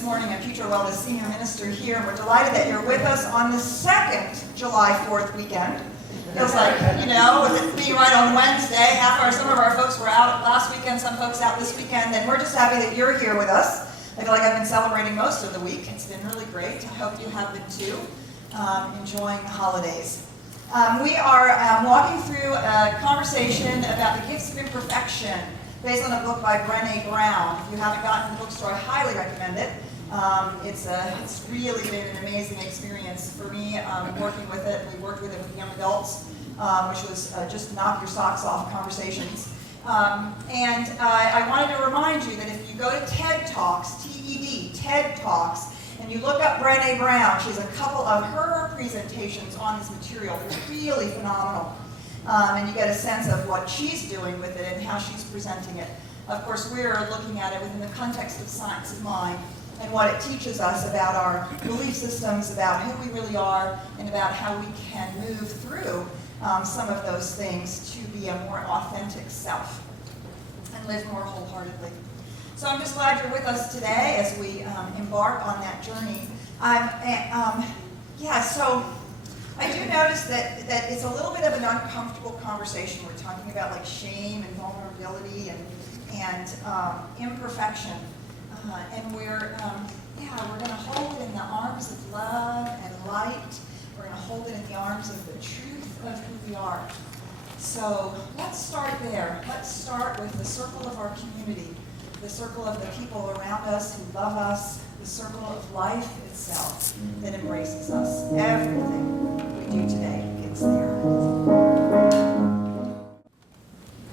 this morning. I'm Petra Weldes, Senior Minister here, and we're delighted that you're with us on the second July 4th weekend. Feels like, with it being right on Wednesday, some of our folks were out last weekend, some folks out this weekend, and we're just happy that you're here with us. I feel like I've been celebrating most of the week. It's been really great. I hope you have been too, enjoying the holidays. We are walking through a conversation about the gifts of imperfection, based on a book by Brené Brown. If you haven't gotten the bookstore, I highly recommend it. It's really been an amazing experience for me working with it. We worked with it with young adults, which was just knock your socks off conversations. I wanted to remind you that if you go to TED Talks, TED, TED Talks, and you look up Brené Brown, she has a couple of her presentations on this material. They're really phenomenal. And you get a sense of what she's doing with it and how she's presenting it. Of course, we're looking at it within the context of science of mind and what it teaches us about our belief systems, about who we really are, and about how we can move through some of those things to be a more authentic self and live more wholeheartedly. So I'm just glad you're with us today as we embark on that journey. So I do notice that it's a little bit of an uncomfortable conversation. We're talking about like shame and vulnerability and imperfection, and we're going to hold it in the arms of love and light. We're going to hold it in the arms of the truth of who we are. So let's start there. Let's start with the circle of our community, the circle of the people around us who love us, the circle of life itself that embraces us. Everything we do today gets there.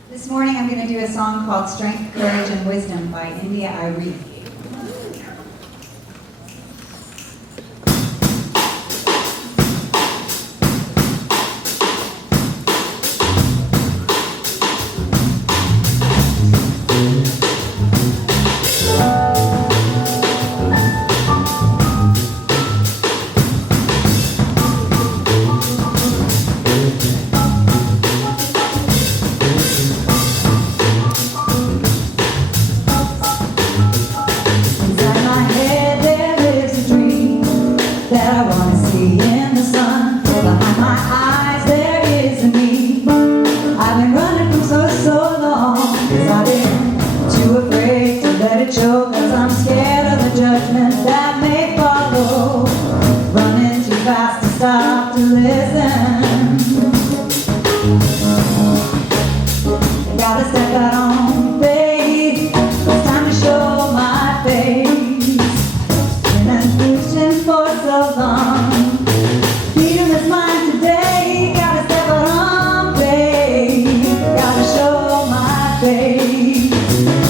This morning I'm going to do a song called Strength, Courage, and Wisdom by India Irie.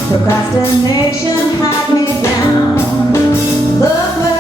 Procrastination had me down. Look where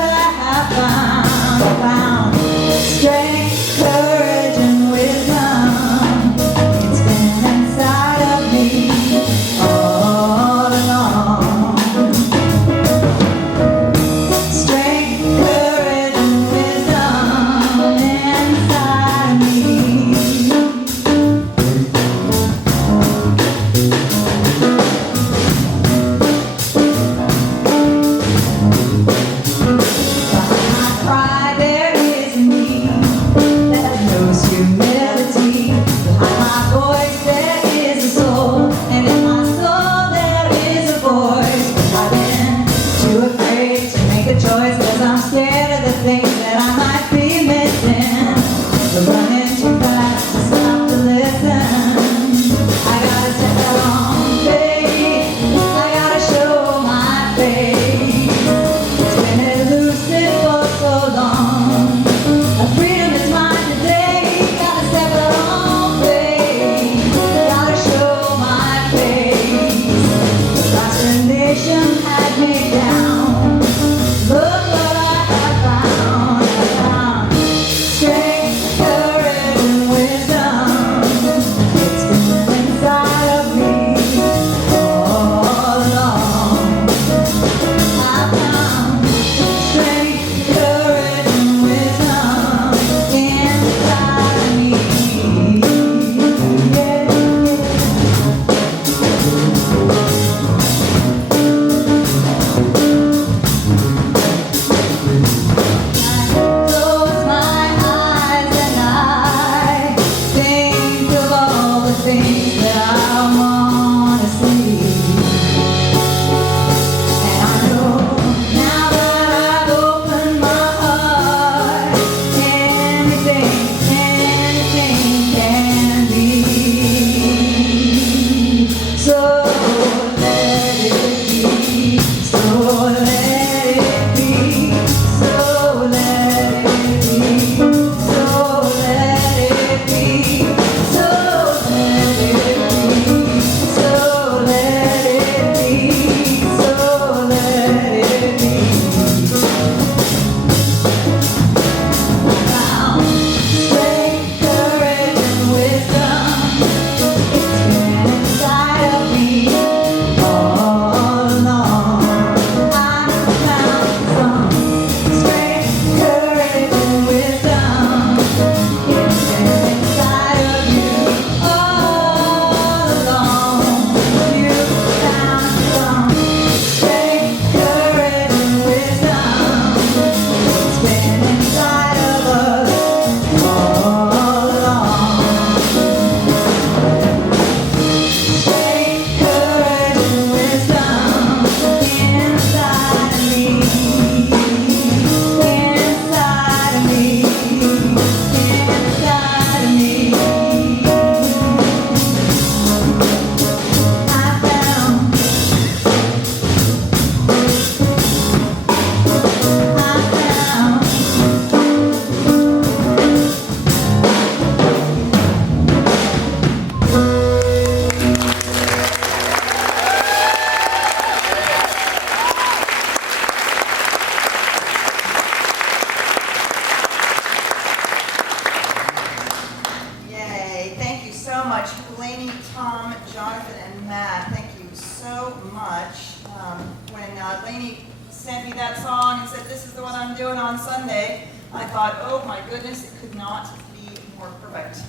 that song and said, this is the one I'm doing on Sunday, I thought, oh my goodness, it could not be more perfect.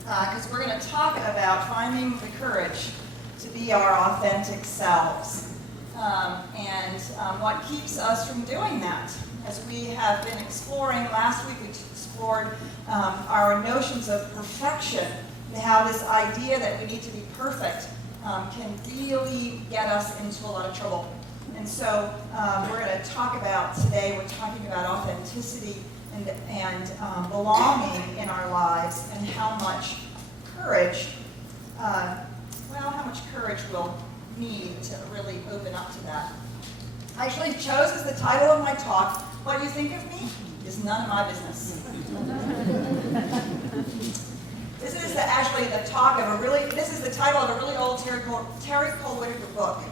Because we're going to talk about finding the courage to be our authentic selves and what keeps us from doing that. As we have been exploring, last week we explored our notions of perfection and how this idea that we need to be perfect can really get us into a lot of trouble. And so we're going to talk about today, we're talking about authenticity and belonging in our lives and how much courage, how much courage we'll need to really open up to that. I actually chose as the title of my talk, what you think of me is none of my business. This is this is the title of a really old Terry Cole Whitaker book.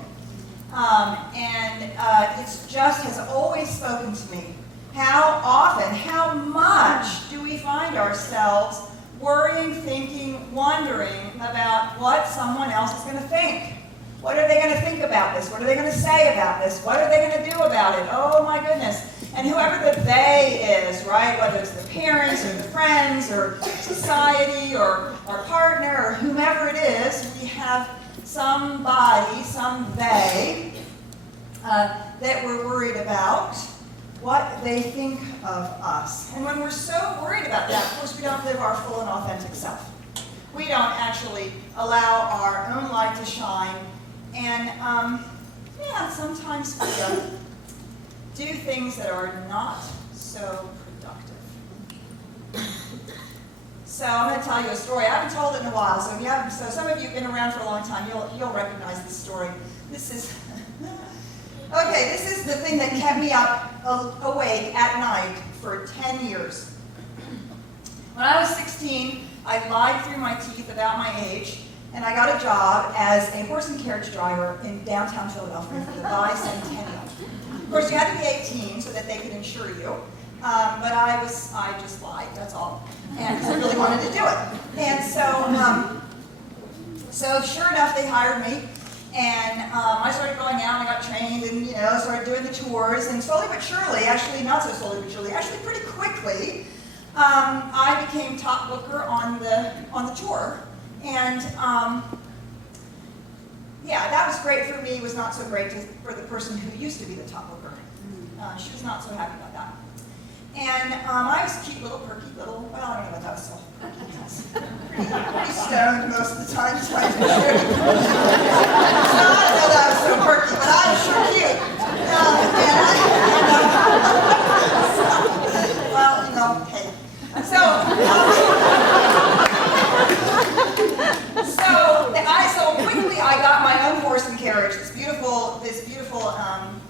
It's just has always spoken to me. How often, how much do we find ourselves worrying, thinking, wondering about what someone else is going to think? What are they going to think about this? What are they going to say about this? What are they going to do about it? Oh my goodness. And whoever the they is, right, whether it's the parents or the friends or society or our partner or whomever it is, we have somebody, some they, that we're worried about what they think of us. And when we're so worried about that, of course, we don't live our full and authentic self. We don't actually allow our own light to shine. And sometimes we do things that are not so productive. So I'm going to tell you a story. I haven't told it in a while, so some of you have been around for a long time. You'll recognize this story. This is the thing that kept me up awake at night for 10 years. When I was 16, I lied through my teeth about my age, and I got a job as a horse and carriage driver in downtown Philadelphia for the bicentennial. Of course, you had to be 18 so that they could insure you, but I just lied, that's all, and I really wanted to do it. And so sure enough, they hired me. And I started going out and I got trained and, started doing the tours. And slowly but surely, actually not so slowly but surely, actually pretty quickly, I became top booker on the tour. And that was great for me. It was not so great for the person who used to be the top booker. She was not so happy about that. And I was a cute little, perky little, well, I don't know what that was so perky. I was pretty stoned most of the time, so I was sure. So I don't know that I was so perky, but I was sure cute. Hey. So quickly I got my own horse and carriage, this beautiful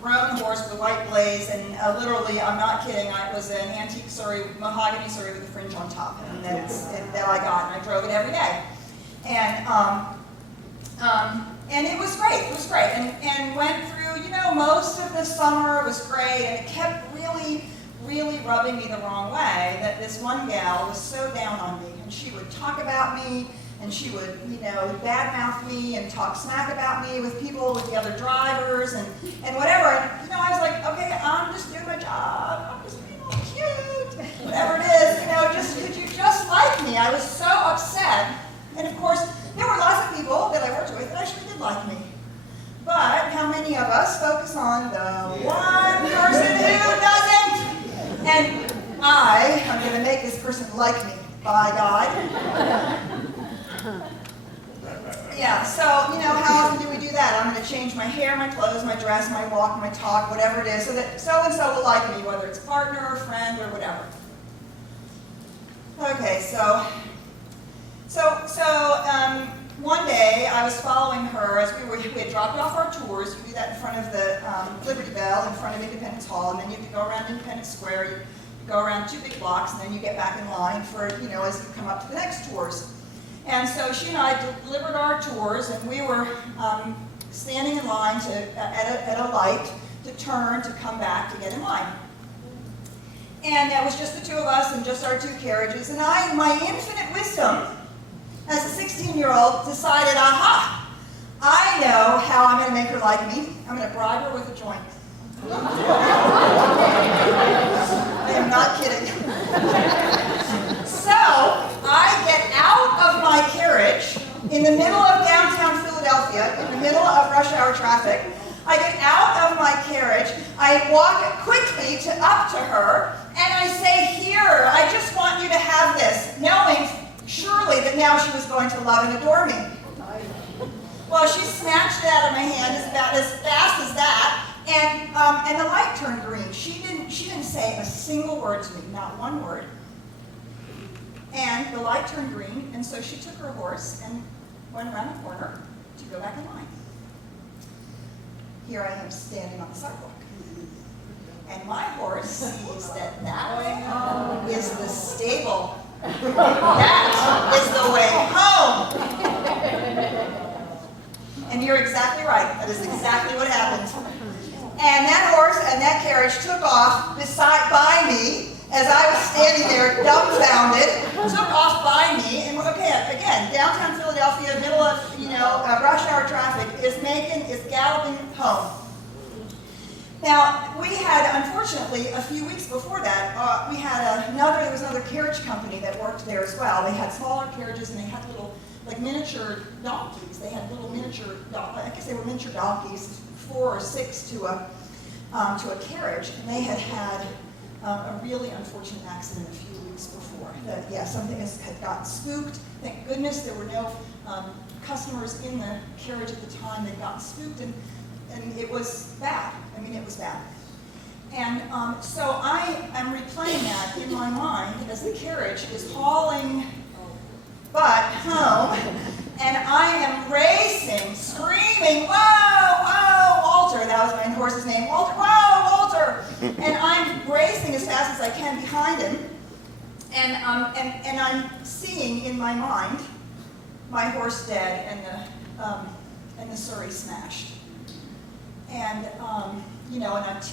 brown horse with a white blaze, and literally, I'm not kidding, it was an antique Surrey, mahogany Surrey with a fringe on top, and that I got, and I drove it every day. And it was great, and went through, most of the summer was great, and it kept really, really rubbing me the wrong way that this one gal was so down on me, and she would talk about me, and she would, badmouth me and talk smack about me with the other drivers and whatever. And, I was like, okay, I'm just doing my job. I'm just being all cute. Whatever it is, could you just like me? I was so upset. And of course, there were lots of people that I worked with that actually did like me. But how many of us focus on the one person who doesn't? And I am going to make this person like me, by God. Yeah, so, how often do we do that? I'm going to change my hair, my clothes, my dress, my walk, my talk, whatever it is, so that so-and-so will like me, whether it's a partner or friend or whatever. Okay, so one day I was following her as we had dropped off our tours. You do that in front of the Liberty Bell, in front of Independence Hall, and then you have to go around Independence Square. You go around 2 big blocks, and then you get back in line for, as you come up to the next tours. And so she and I delivered our tours, and we were standing in line at a light to turn to come back to get in line. And that was just the two of us and just our 2 carriages. And I, in my infinite wisdom, as a 16-year-old, decided, aha, I know how I'm going to make her like me. I'm going to bribe her with a joint. I am not kidding. So I get out of my carriage in the middle of downtown Philadelphia, in the middle of rush hour traffic. I get out of my carriage, I walk quickly up to her, and I say, "Here, I just want you to have this," knowing surely that now she was going to love and adore me. Well, she snatched it out of my hand as fast as that, and the light turned green. She didn't say a single word to me, not one word. And the light turned green, and so she took her horse and went around the corner to go back in line. Here I am standing on the sidewalk. And my horse sees that way is the stable. That is the way home. And you're exactly right. That is exactly what happened. And that horse and that carriage took off by me as I was standing there dumbfounded, took off by me. And again, downtown Philadelphia, middle of rush hour traffic, is galloping home. Now, we had, unfortunately, a few weeks before that, there was another carriage company that worked there as well. They had smaller carriages and they had little, like miniature donkeys. They had little miniature donkeys, 4 or 6 to a carriage, and they had a really unfortunate accident a few weeks before. Something had gotten spooked. Thank goodness there were no customers in the carriage at the time. They'd gotten spooked, and it was bad. I mean, it was bad. And so I am replaying that in my mind as the carriage is hauling butt home, and I am racing, screaming, "Whoa, whoa, Walter!" That was my horse's name, Walter. "Whoa, Walter!" And I'm racing as fast as I can behind him, and I'm seeing in my mind my horse dead and the surrey smashed. And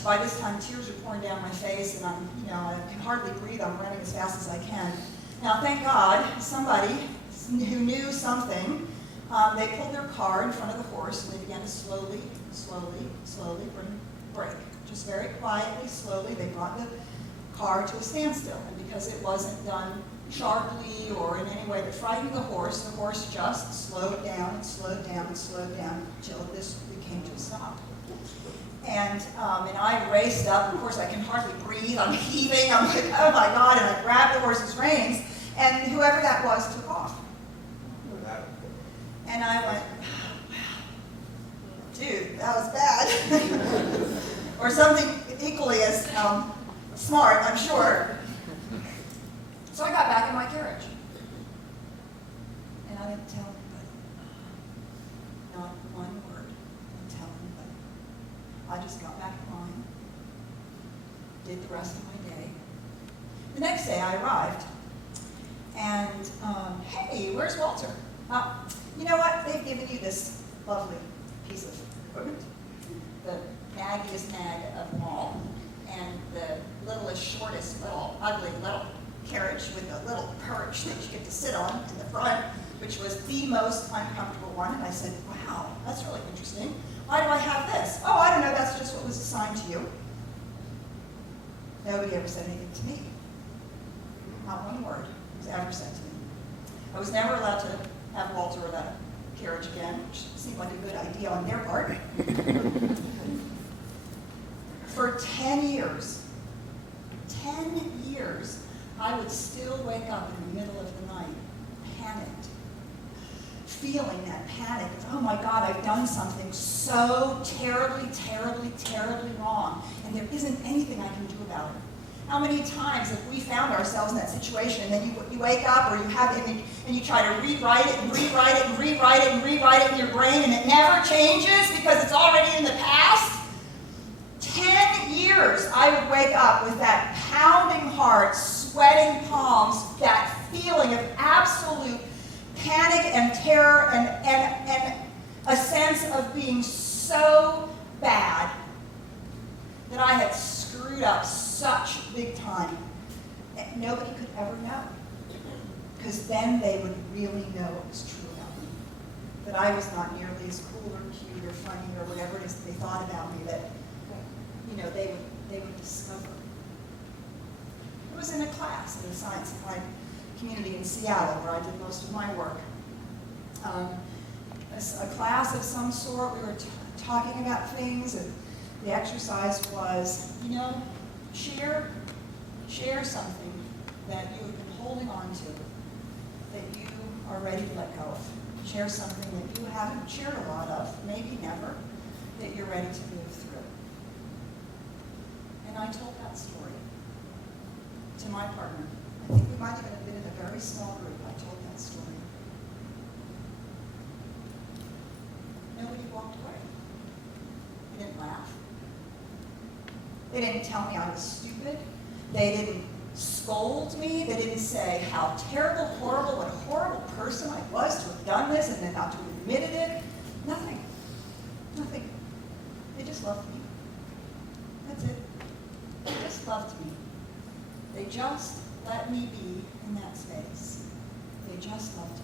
by this time tears are pouring down my face, and I can hardly breathe. I'm running as fast as I can. Now, thank God, somebody who knew something, they pulled their car in front of the horse, and they began to slowly brake. Just very quietly, slowly, they brought the car to a standstill. And because it wasn't done sharply or in any way that frightened the horse just slowed down and slowed down and slowed down until this came to a stop. And I raced up. Of course, I can hardly breathe. I'm heaving. I'm like, oh my God! And I grabbed the horse's reins, and whoever that was took off. And I went, wow, dude, that was bad. Or something equally as smart, I'm sure. So I got back in my carriage, and I didn't tell anybody. Not one word. Didn't tell anybody. I just got back in line, did the rest of my day. The next day I arrived, and hey, where's Walter? You know what? They've given you this lovely piece of equipment, the naggiest nag of them all, and the littlest, shortest, ugly little carriage with a little perch that you get to sit on in the front, which was the most uncomfortable one. And I said, wow, that's really interesting. Why do I have this? Oh, I don't know, that's just what was assigned to you. Nobody ever said anything to me. Not one word was ever said to me. I was never allowed to have Walter or that carriage again, which seemed like a good idea on their part. For 10 years, I would still wake up in the middle of the night, panicked, feeling that panic of, oh my God, I've done something so terribly, terribly, terribly wrong, and there isn't anything I can do about it. How many times have we found ourselves in that situation, and then you wake up, or you have it, and you try to rewrite it, and rewrite it, and rewrite it, and rewrite it in your brain, and it never changes because it's already in the past? 10 years I would wake up with that pounding heart, sweating palms, that feeling of absolute panic and terror, and a sense of being so bad that I had screwed up such big time that nobody could ever know. Because then they would really know what was true about me. That I was not nearly as cool or cute or funny or whatever it is that they thought about me. That they would discover. It was in a class in the Science Applied community in Seattle where I did most of my work. A class of some sort, we were talking about things, and the exercise was, share something that you have been holding on to, that you are ready to let go of. Share something that you haven't shared a lot of, maybe never, that you're ready to move through. And I told that story to my partner. I think we might even have been in a very small group. I told that story. Nobody walked away. They didn't laugh. They didn't tell me I was stupid. They didn't scold me. They didn't say how terrible, horrible, what a horrible person I was to have done this and then not to have admitted it. Nothing. Nothing. They just loved me. That's it. They just loved me. They just let me be in that space. They just loved me.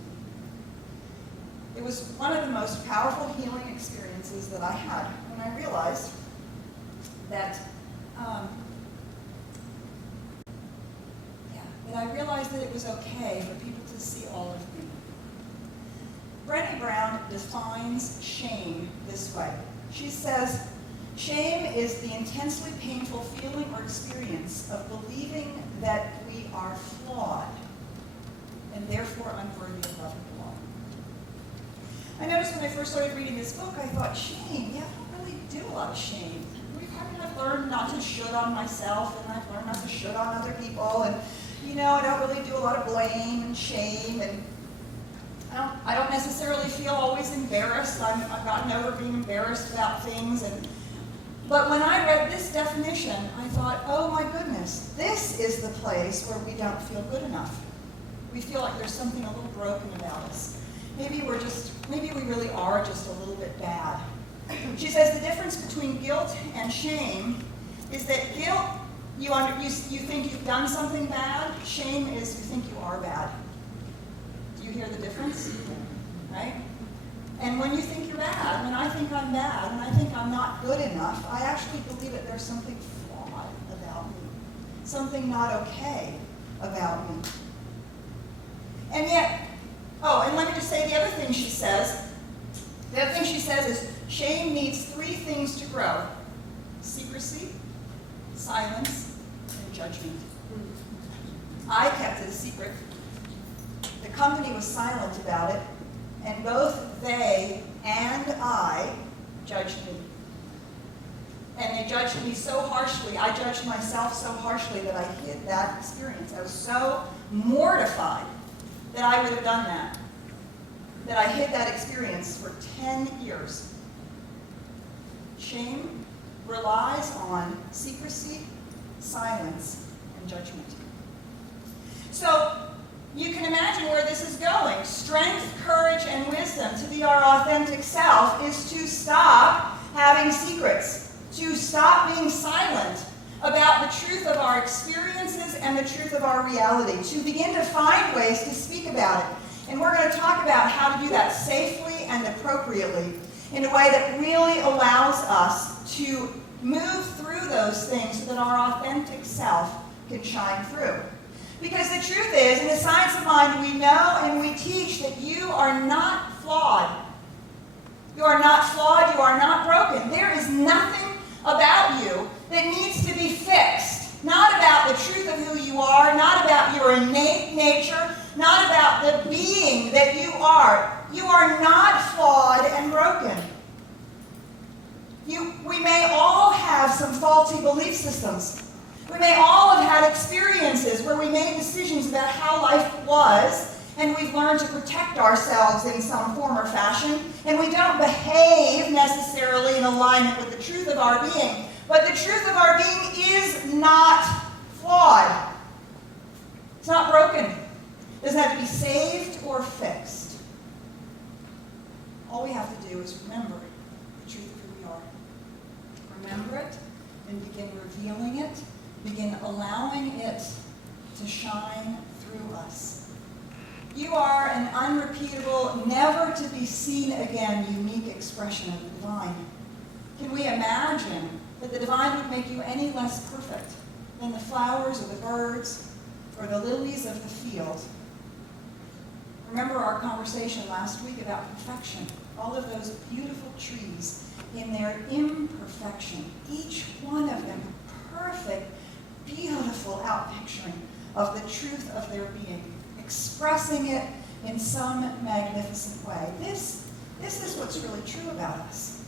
It was one of the most powerful healing experiences that I had when I realized that that it was okay for people to see all of me. Brené Brown defines shame this way. She says, shame is the intensely painful feeling or experience of believing that we are flawed and therefore unworthy of love and belonging. I noticed when I first started reading this book, I thought, shame? Yeah, I don't really do a lot of shame. I've learned not to should on myself, and I've learned not to should on other people, and I don't really do a lot of blame and shame, and I don't necessarily feel always embarrassed. I've gotten over being embarrassed about things, but when I read this definition, I thought, oh my goodness, this is the place where we don't feel good enough. We feel like there's something a little broken about us. Maybe we really are just a little bit bad. She says the difference between guilt and shame is that guilt, you think you've done something bad. Shame is you think you are bad. Do you hear the difference? Right? And when you think you're bad, when I think I'm bad, when I think I'm not good enough, I actually believe that there's something flawed about me. Something not okay about me. And yet, and let me just say the other thing she says. The other thing she says is, shame needs three things to grow: secrecy, silence, and judgment. I kept it a secret. The company was silent about it, and both they and I judged me. And they judged me so harshly, I judged myself so harshly that I hid that experience. I was so mortified that I would have done that I hid that experience for 10 years. Shame relies on secrecy, silence, and judgment. So you can imagine where this is going. Strength, courage, and wisdom to be our authentic self is to stop having secrets, to stop being silent about the truth of our experiences and the truth of our reality, to begin to find ways to speak about it. And we're going to talk about how to do that safely and appropriately in a way that really allows us to move through those things so that our authentic self can shine through. Because the truth is, in the science of mind, we know and we teach that you are not flawed. You are not flawed, you are not broken. There is nothing about you that needs to be fixed. Not about the truth of who you are, not about your innate nature, not about the being that you are. You are not flawed and broken. We may all have some faulty belief systems. We may all have had experiences where we made decisions about how life was, and we've learned to protect ourselves in some form or fashion, and we don't behave necessarily in alignment with the truth of our being. But the truth of our being is not flawed. It's not broken. It doesn't have to be saved or fixed. All we have to do is remember the truth of who we are. Remember it and begin revealing it, begin allowing it to shine through us. You are an unrepeatable, never to be seen again unique expression of the divine. Can we imagine that the divine would make you any less perfect than the flowers or the birds or the lilies of the field. Remember our conversation last week about perfection. All of those beautiful trees in their imperfection, each one of them perfect, beautiful outpicturing of the truth of their being, expressing it in some magnificent way. This is what's really true about us.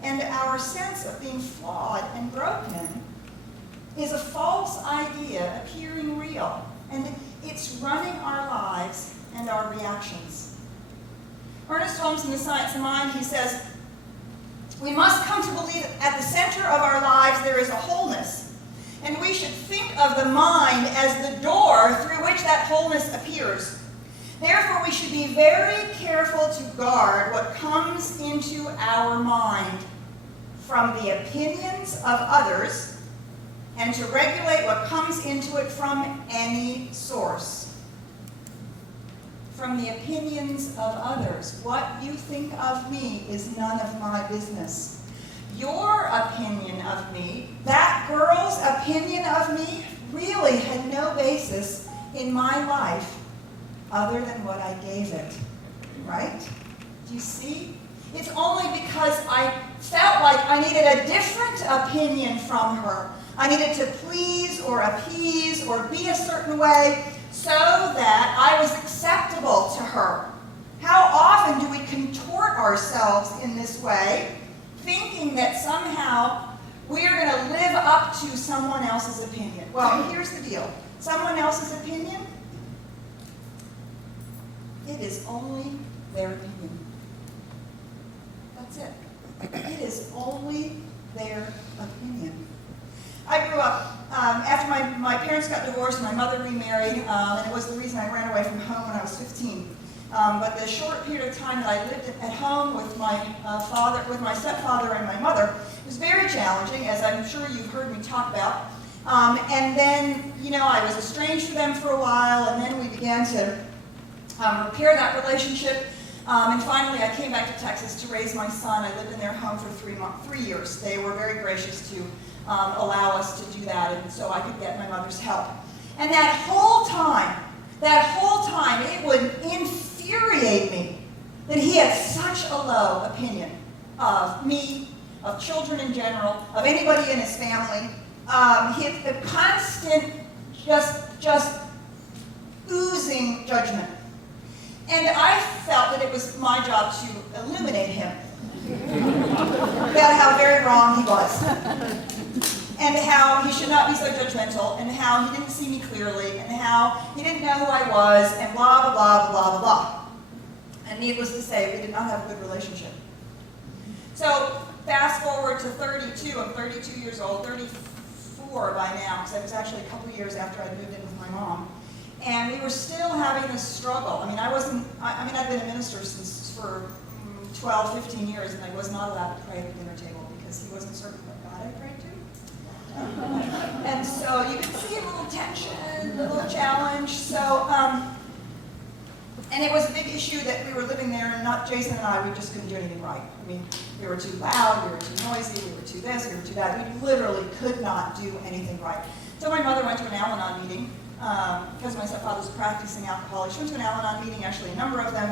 And our sense of being flawed and broken is a false idea appearing real. And it's running our lives and our reactions. Ernest Holmes in The Science of Mind, he says, we must come to believe that at the center of our lives there is a wholeness, and we should think of the mind as the door through which that wholeness appears. Therefore, we should be very careful to guard what comes into our mind from the opinions of others, and to regulate what comes into it from any source. From the opinions of others. What you think of me is none of my business. Your opinion of me, that girl's opinion of me, really had no basis in my life other than what I gave it. Right? Do you see? It's only because I felt like I needed a different opinion from her. I needed to please or appease or be a certain way so that I was acceptable to her. How often do we contort ourselves in this way, thinking that somehow we are going to live up to someone else's opinion? Well, here's the deal. Someone else's opinion, it is only their opinion. That's it. It is only their opinion. I grew up, after my parents got divorced, my mother remarried, and it was the reason I ran away from home when I was 15. But the short period of time that I lived at home with my stepfather and my mother was very challenging, as I'm sure you've heard me talk about. And then, I was estranged from them for a while, and then we began to repair that relationship. And finally, I came back to Texas to raise my son. I lived in their home for 3 years. They were very gracious to allow us to do that, and so I could get my mother's help. And that whole time, it would infuriate me that he had such a low opinion of me, of children in general, of anybody in his family. The constant, just oozing judgment. And I felt that it was my job to illuminate him about how very wrong he was, and how he should not be so judgmental, and how he didn't see me clearly, and how he didn't know who I was, and blah, blah, blah, blah, blah, blah. And needless to say, we did not have a good relationship. So fast forward to 32. I'm 32 years old, 34 by now, because it was actually a couple years after I'd moved in with my mom. And we were still having this struggle. I'd been a minister for 12, 15 years, and I was not allowed to pray at the dinner table because he wasn't certain what God I prayed to. And so you can see a little tension, a little challenge. So, and it was a big issue that we were living there, and Jason and I, we just couldn't do anything right. We were too loud, we were too noisy, we were too this, we were too that. We literally could not do anything right. So my mother went to an Al-Anon meeting, because my stepfather was practicing alcoholic. She went to an Al-Anon meeting, actually a number of them,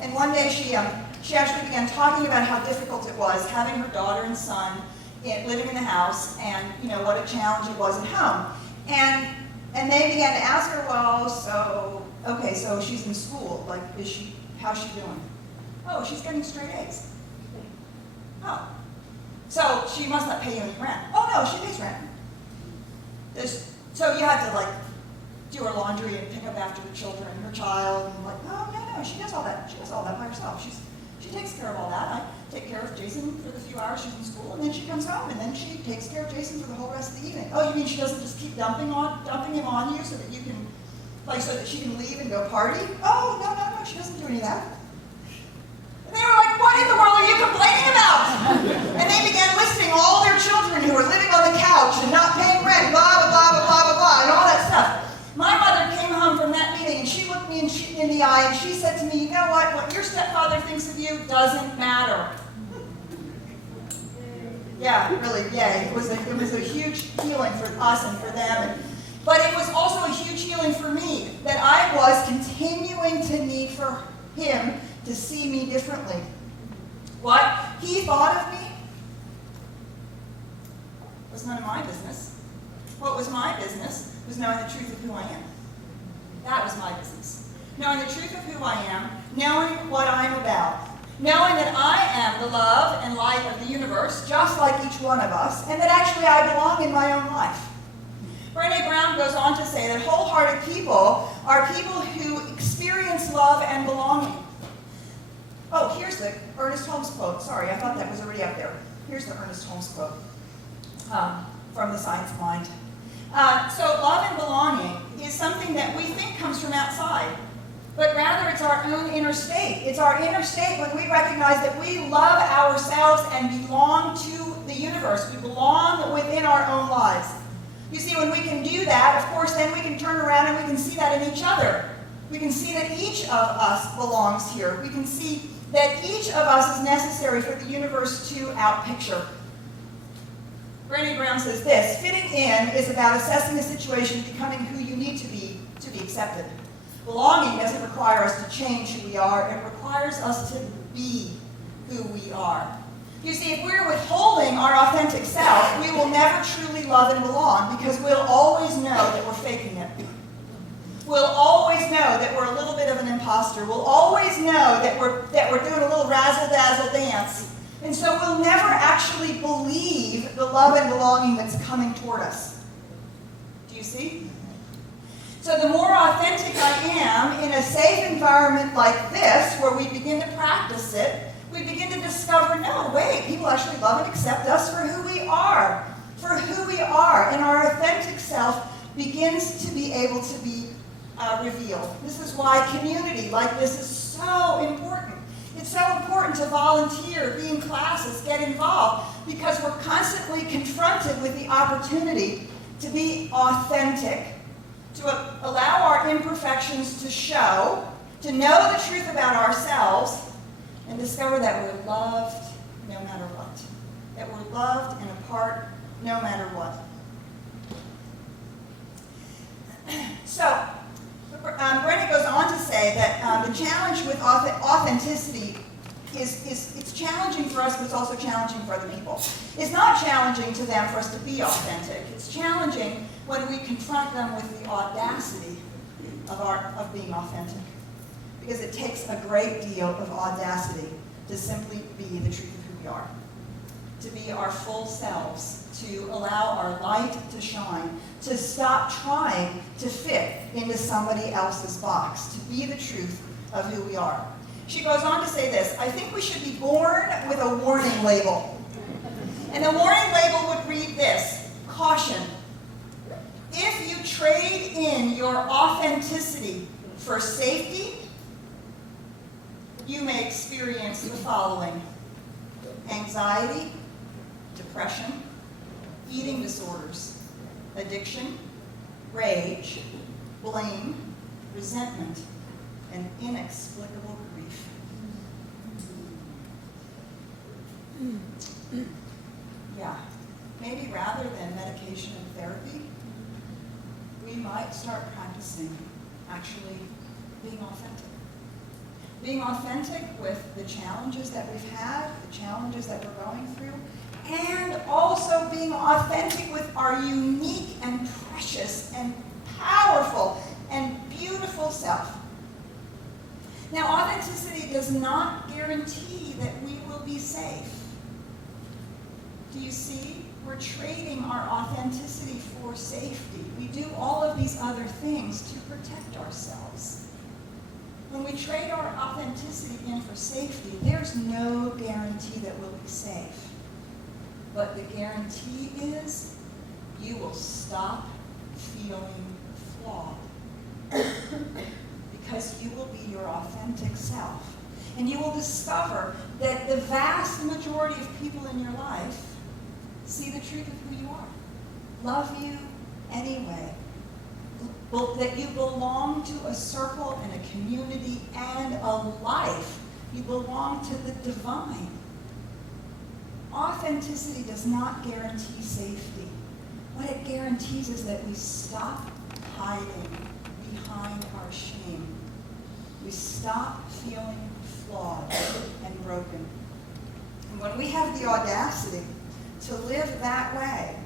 and one day she actually began talking about how difficult it was having her daughter and son living in the house, and what a challenge it was at home. And they began to ask her, well, so she's in school, how's she doing? Oh, she's getting straight A's. Oh, so she must not pay you any rent. Oh no, she pays rent. So you had to do her laundry and pick up after the children, her child, and no, she does all that. She does all that by herself. She takes care of all that. I take care of Jason for the few hours she's in school, and then she comes home, and then she takes care of Jason for the whole rest of the evening. Oh, you mean she doesn't just keep dumping him on you so that you can, so that she can leave and go party? Oh, no, she doesn't do any of that. And they were like, what in the world are you complaining about? And they began listing all their children who were living on the couch and not paying rent, blah, blah, blah, blah, blah, blah, blah, and all that stuff. My mother came home from that meeting, and she looked me in the eye, and she said to me, you know what your stepfather thinks of you doesn't matter. Yeah, really, yay. It was a huge healing for us and for them. But it was also a huge healing for me that I was continuing to need for him to see me differently. What he thought of me was none of my business. What was my business was knowing the truth of who I am. That was my business. Knowing the truth of who I am, knowing what I'm about, knowing that I am the love and light of the universe, just like each one of us, and that actually I belong in my own life. Brené Brown goes on to say that wholehearted people are people who experience love and belonging. Oh, here's the Ernest Holmes quote. Sorry, I thought that was already up there. Here's the Ernest Holmes quote from The Science of Mind. So love and belonging is something that we think comes from outside, but rather it's our own inner state. It's our inner state when we recognize that we love ourselves and belong to the universe. We belong within our own lives. You see, when we can do that, of course, then we can turn around and we can see that in each other. We can see that each of us belongs here. We can see that each of us is necessary for the universe to outpicture. Brené Brown says this: fitting in is about assessing a situation, becoming who you need to be accepted. Belonging doesn't require us to change who we are. It requires us to be who we are. You see, if we're withholding our authentic self, we will never truly love and belong, because we'll always know that we're faking it. We'll always know that we're a little bit of an imposter. We'll always know that we're doing a little razzle-dazzle dance. And so we'll never actually believe the love and belonging that's coming toward us. Do you see? So the more authentic I am in a safe environment like this, where we begin to practice it, we begin to discover, no, wait, people actually love and accept us for who we are. For who we are. And our authentic self begins to be able to be revealed. This is why community like this is so important. It's so important to volunteer, be in classes, get involved, because we're constantly confronted with the opportunity to be authentic, to allow our imperfections to show, to know the truth about ourselves, and discover that we're loved no matter what. That we're loved and apart no matter what. So, Brené goes on to say that the challenge with authenticity it's challenging for us, but it's also challenging for other people. It's not challenging to them for us to be authentic. It's challenging when we confront them with the audacity of being authentic. Because it takes a great deal of audacity to simply be the truth of who we are. To be our full selves, to allow our light to shine, to stop trying to fit into somebody else's box, to be the truth of who we are. She goes on to say this: I think we should be born with a warning label. And the warning label would read this: caution. If you trade in your authenticity for safety, you may experience the following: anxiety, depression, eating disorders, addiction, rage, blame, resentment, and inexplicable grief. Yeah, maybe rather than medication and therapy, we might start practicing actually being authentic. Being authentic with the challenges that we've had, the challenges that we're going through, and also being authentic with our unique and precious and powerful and beautiful self. Now, authenticity does not guarantee that we will be safe. Do you see? We're trading our authenticity for safety. We do all of these other things to protect ourselves. When we trade our authenticity in for safety, there's no guarantee that we'll be safe. But the guarantee is you will stop feeling flawed. Because you will be your authentic self. And you will discover that the vast majority of people in your life see the truth of who you are, love you anyway, that you belong to a circle and a community and a life. You belong to the divine. Authenticity does not guarantee safety. What it guarantees is that we stop hiding behind our shame. We stop feeling flawed and broken. And when we have the audacity to live that way,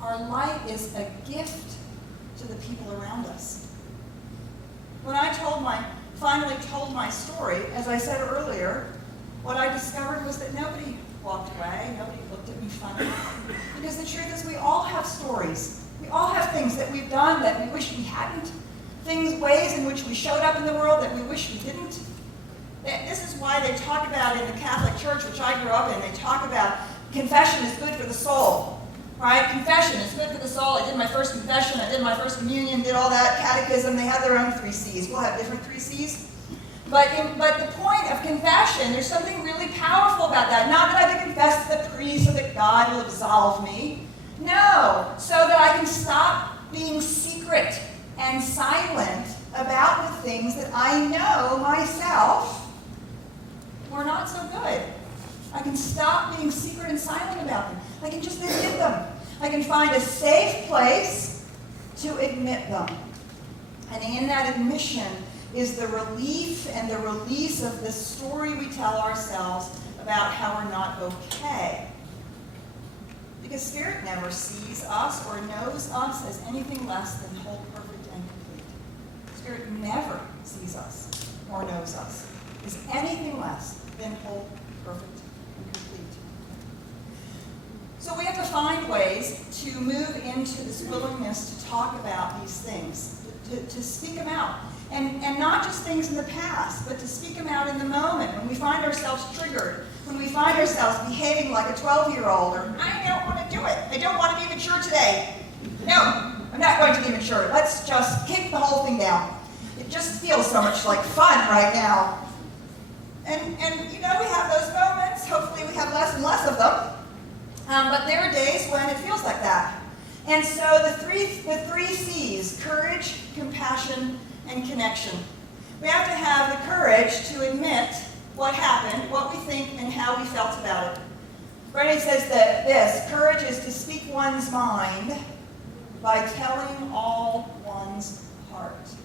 our light is a gift to the people around us. When I finally told my story, as I said earlier, what I discovered was that nobody walked away, nobody looked at me funny. Because the truth is we all have stories. We all have things that we've done that we wish we hadn't. Ways in which we showed up in the world that we wish we didn't. This is why they talk about in the Catholic Church, which I grew up in, they talk about confession is good for the soul. Right? Confession is good for the soul. I did my first confession, I did my first communion, did all that catechism. They have their own 3 C's. We'll have different 3 C's. But the point of confession, there's something really powerful about that. Not that I have to confess to the priest so that God will absolve me. No, so that I can stop being secret and silent about the things that I know myself were not so good. I can stop being secret and silent about them. I can just admit them. I can find a safe place to admit them. And in that admission is the relief and the release of the story we tell ourselves about how we're not okay. Because Spirit never sees us or knows us as anything less than whole, perfect, and complete. Spirit never sees us or knows us as anything less than whole, perfect, and complete. So we have to find ways to move into this willingness to talk about these things, to speak them out. And not just things in the past, but to speak them out in the moment when we find ourselves triggered, when we find ourselves behaving like a 12-year-old, or I don't want to do it. I don't want to be mature today. No, I'm not going to be mature. Let's just kick the whole thing down. It just feels so much like fun right now. And we have those moments. Hopefully we have less and less of them. But there are days when it feels like that. And so the three C's, courage, compassion, and connection. We have to have the courage to admit what happened, what we think, and how we felt about it. Brady says that courage is to speak one's mind by telling all one's heart. Isn't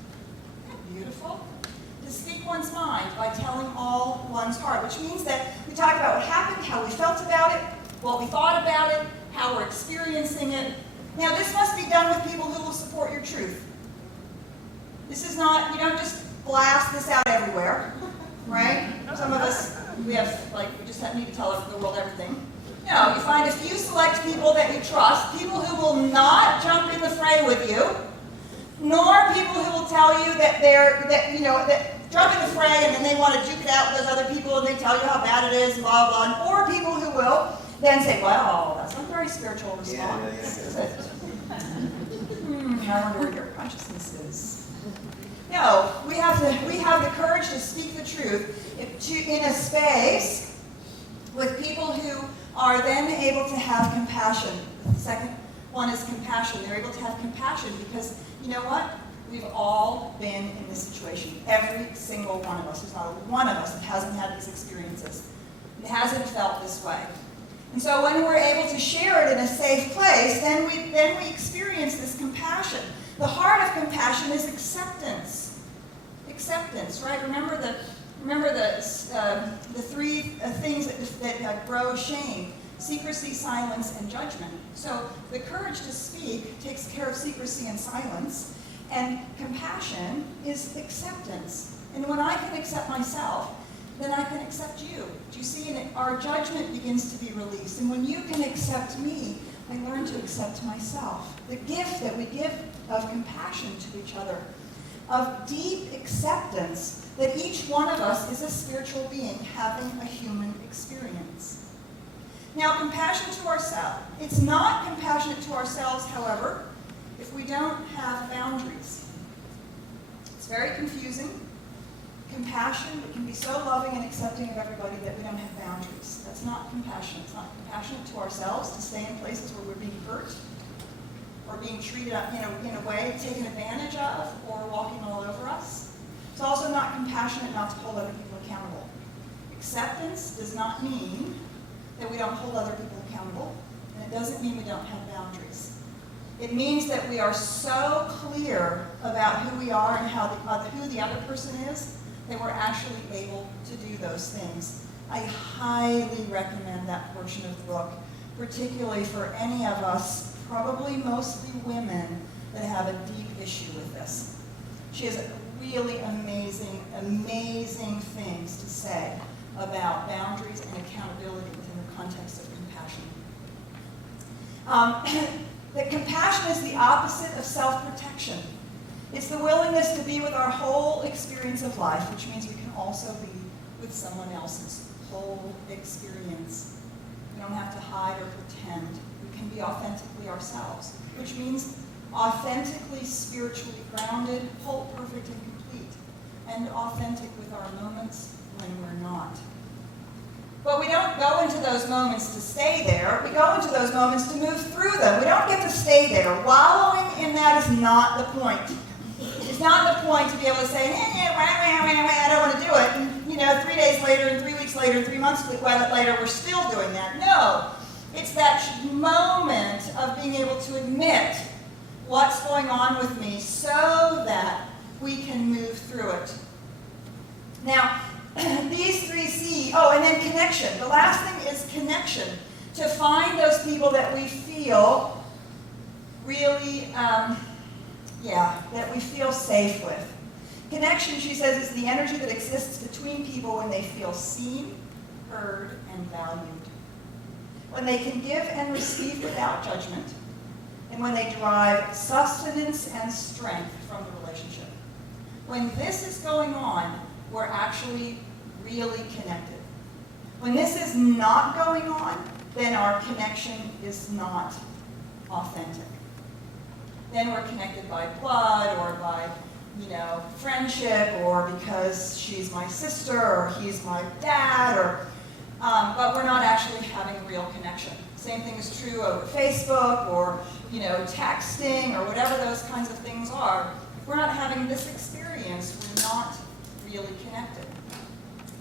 that beautiful? To speak one's mind by telling all one's heart, which means that we talk about what happened, how we felt about it, what we thought about it, how we're experiencing it. Now, this must be done with people who will support your truth. This is not, you don't just blast this out everywhere, right? Some of us, we just need to tell the world everything. No, you find a few select people that you trust, people who will not jump in the fray with you, nor people who will tell you that that jump in the fray and then they want to duke it out with those other people and they tell you how bad it is, blah, blah, or people who will then say, well, that's not a very spiritual response, is it? I wonder where your consciousness is. No, we have the courage to speak the truth in a space with people who are then able to have compassion. The second one is compassion. They're able to have compassion because, you know what? We've all been in this situation. Every single one of us. There's not one of us that hasn't had these experiences. It hasn't felt this way. And so when we're able to share it in a safe place, then we experience this compassion. The heart of compassion is acceptance. Acceptance, right? Remember the 3 things that grow shame: secrecy, silence, and judgment. So the courage to speak takes care of secrecy and silence, and compassion is acceptance. And when I can accept myself, then I can accept you. Do you see? And our judgment begins to be released. And when you can accept me, I learn to accept myself. The gift that we give of compassion to each other, of deep acceptance that each one of us is a spiritual being having a human experience. Now, compassion to ourselves. It's not compassionate to ourselves, however, if we don't have boundaries. It's very confusing. Compassion, it can be so loving and accepting of everybody that we don't have boundaries. That's not compassion. It's not compassionate to ourselves to stay in places where we're being hurt or being treated in a way taken advantage of or walking all over us. It's also not compassionate not to hold other people accountable. Acceptance does not mean that we don't hold other people accountable, and it doesn't mean we don't have boundaries. It means that we are so clear about who we are and who the other person is that we're actually able to do those things. I highly recommend that portion of the book, particularly for any of us, probably mostly women, that have a deep issue with this. She has really amazing, amazing things to say about boundaries and accountability within the context of compassion. That compassion is the opposite of self-protection. It's the willingness to be with our whole experience of life, which means we can also be with someone else's whole experience. We don't have to hide or pretend. We can be authentically ourselves, which means authentically spiritually grounded, whole, perfect, and complete, and authentic with our moments when we're not. But we don't go into those moments to stay there. We go into those moments to move through them. We don't get to stay there. Wallowing in that is not the point. It's not the point to be able to say, I don't want to do it. And, 3 days later, and 3 weeks later, and 3 months later, we're still doing that. No. It's that moment of being able to admit what's going on with me so that we can move through it. Now, these 3 C, and then connection. The last thing is connection. To find those people that we feel really, that we feel safe with. Connection, she says, is the energy that exists between people when they feel seen, heard, and valued. When they can give and receive without judgment. And when they derive sustenance and strength from the relationship. When this is going on, we're actually really connected. When this is not going on, then our connection is not authentic. Then we're connected by blood or by, friendship, or because she's my sister or he's my dad, but we're not actually having a real connection. Same thing is true over Facebook or, texting or whatever those kinds of things are. If we're not having this experience, we're not really connected.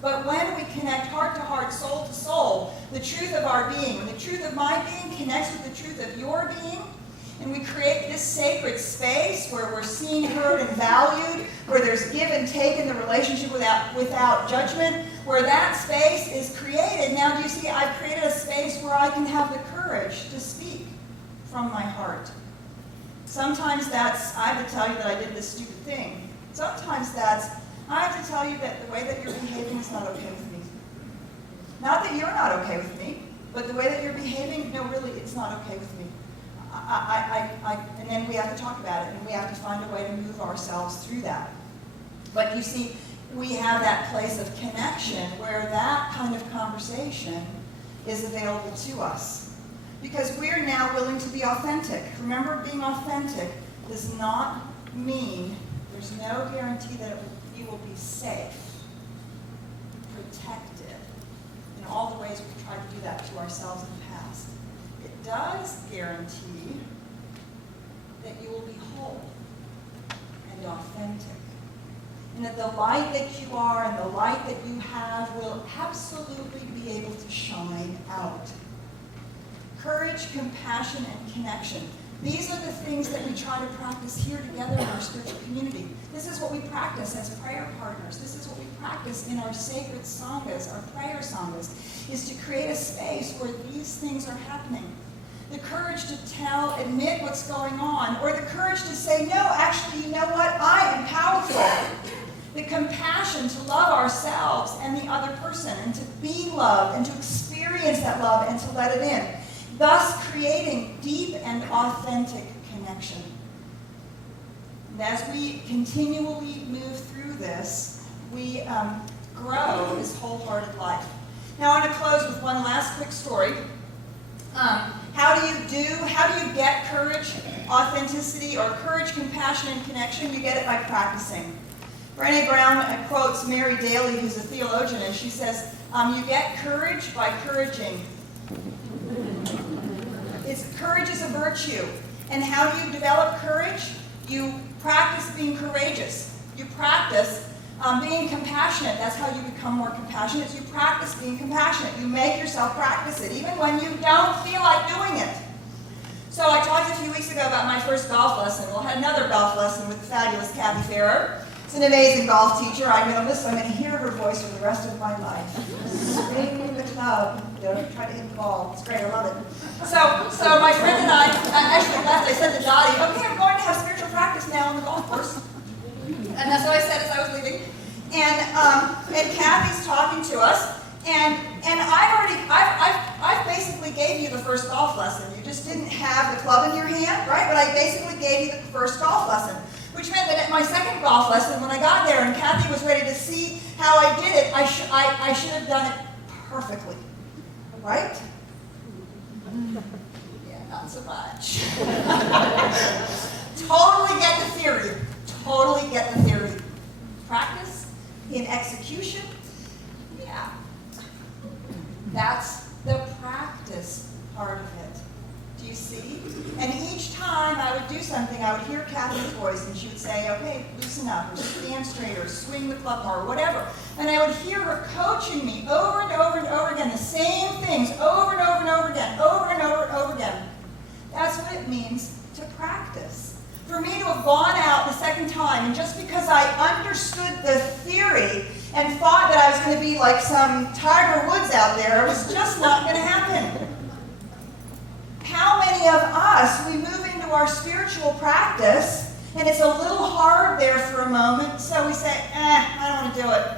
But when we connect heart to heart, soul to soul, the truth of our being, when the truth of my being connects with the truth of your being, and we create this sacred space where we're seen, heard, and valued, where there's give and take in the relationship without judgment, where that space is created. Now, do you see, I've created a space where I can have the courage to speak from my heart. Sometimes that's, I have to tell you that I did this stupid thing. Sometimes that's, I have to tell you that the way that you're behaving is not okay with me. Not that you're not okay with me, but the way that you're behaving, no, really, it's not okay with me. And then we have to talk about it, and we have to find a way to move ourselves through that. But you see, we have that place of connection where that kind of conversation is available to us. Because we're now willing to be authentic. Remember, being authentic does not mean there's no guarantee that you will be safe, protected, in all the ways we've tried to do that to ourselves in the past. It does guarantee that you will be whole and authentic. And that the light that you are and the light that you have will absolutely be able to shine out. Courage, compassion, and connection. These are the things that we try to practice here together in our spiritual community. This is what we practice as prayer partners. This is what we practice in our sacred sanghas, our prayer sanghas, is to create a space where these things are happening. The courage to admit what's going on, or the courage to say, no, actually, you know what? I am powerful. The compassion to love ourselves and the other person, and to be loved, and to experience that love, and to let it in. Thus creating deep and authentic connection. And as we continually move through this, we grow this wholehearted life. Now I want to close with one last quick story. How do you get courage, authenticity, or courage, compassion, and connection? You get it by practicing. Brené Brown quotes Mary Daly, who's a theologian, and she says, you get courage by couraging. Courage is a virtue. And how do you develop courage? You practice being courageous. You practice Being compassionate, that's how you become more compassionate. You practice being compassionate. You make yourself practice it, even when you don't feel like doing it. So I talked a few weeks ago about my first golf lesson. Well, I had another golf lesson with the fabulous Kathy Farrer. It's an amazing golf teacher. I know this. I'm going to hear her voice for the rest of my life. Swing the club. Try to hit the ball. It's great. I love it. So my friend and I actually left. I said to Dottie, okay, I'm going to have spiritual practice now on the golf course. And that's what I said as I was leaving. And Kathy's talking to us. And I've basically gave you the first golf lesson. You just didn't have the club in your hand, right? But I basically gave you the first golf lesson. Which meant that at my second golf lesson, when I got there and Kathy was ready to see how I did it, I should have done it perfectly. Right? Yeah, not so much. Totally get the theory. Totally get the theory. Practice in execution. Yeah. That's the practice part of it. Do you see? And each time I would do something, I would hear Kathy's voice, and she would say, okay, loosen up, or stand straight, or swing the club more, or whatever. And I would hear her coaching me over and over and over again, the same things, over and over and over again, over and over and over again. That's what it means to practice. For me to have gone out the second time, and just because I understood the theory and thought that I was going to be like some Tiger Woods out there, it was just not going to happen. How many of us, we move into our spiritual practice, and it's a little hard there for a moment, so we say, I don't want to do it,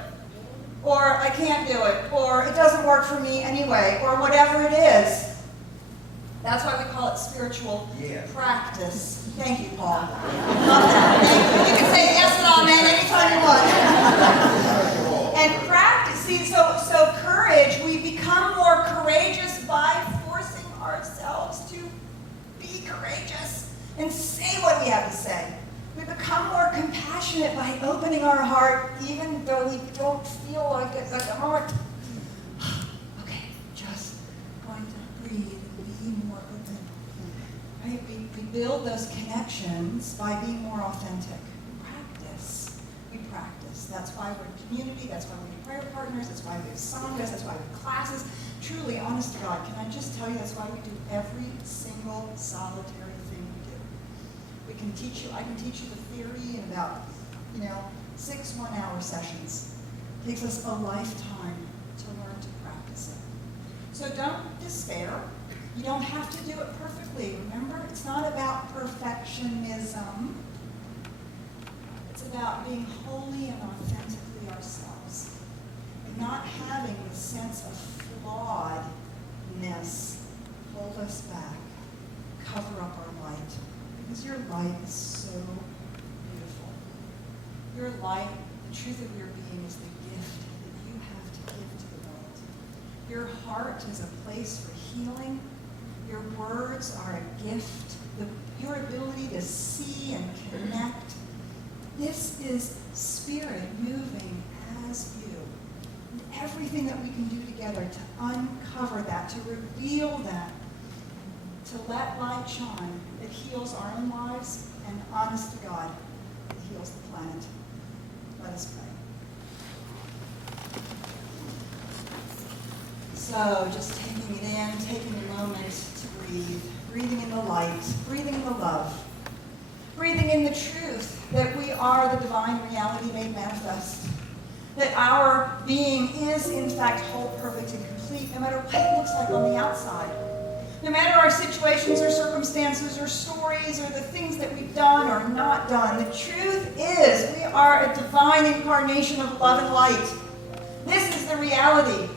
or I can't do it, or it doesn't work for me anyway, or whatever it is. That's why we call it spiritual practice. Thank you, Paul. Love that. Thank you. You can say yes and amen anytime you want. And practice, see, so courage, we become more courageous by forcing ourselves to be courageous and say what we have to say. We become more compassionate by opening our heart, even though we don't feel like it at the moment. Okay, just going to breathe and be more open. Right? We build those connections by being more authentic. Practice. We practice. That's why we're in community. That's why we have prayer partners. That's why we have sanghas. That's why we have classes. Truly, honest to God, can I just tell you that's why we do every single solitary thing we do. We can teach you, I can teach you the theory in about, 6 one-hour sessions. It takes us a lifetime to learn to practice it. So don't despair. You don't have to do it perfectly. Remember, it's not about perfectionism. It's about being wholly and authentically ourselves. And not having the sense of flawedness hold us back, cover up our light. Because your light is so beautiful. Your light, the truth of your being, is the gift that you have to give to the world. Your heart is a place for healing. Your words are a gift. Your ability to see and connect. This is spirit moving as you. And everything that we can do together to uncover that, to reveal that, to let light shine that heals our own lives and, honest to God, that heals the planet. Let us pray. So just taking it in, taking a moment to breathe, breathing in the light, breathing in the love, breathing in the truth that we are the divine reality made manifest, that our being is in fact whole, perfect, and complete, no matter what it looks like on the outside. No matter our situations or circumstances or stories or the things that we've done or not done, the truth is we are a divine incarnation of love and light. This is the reality.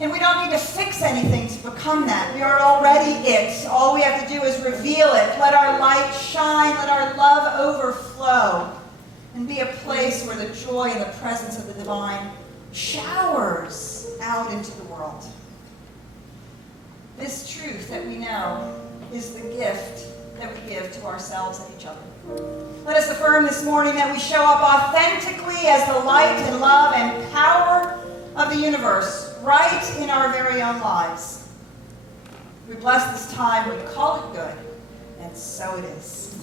And we don't need to fix anything to become that. We are already it. All we have to do is reveal it. Let our light shine. Let our love overflow. And be a place where the joy and the presence of the divine showers out into the world. This truth that we know is the gift that we give to ourselves and each other. Let us affirm this morning that we show up authentically as the light and love and power of the universe right in our very own lives. We bless this time, we call it good, and so it is.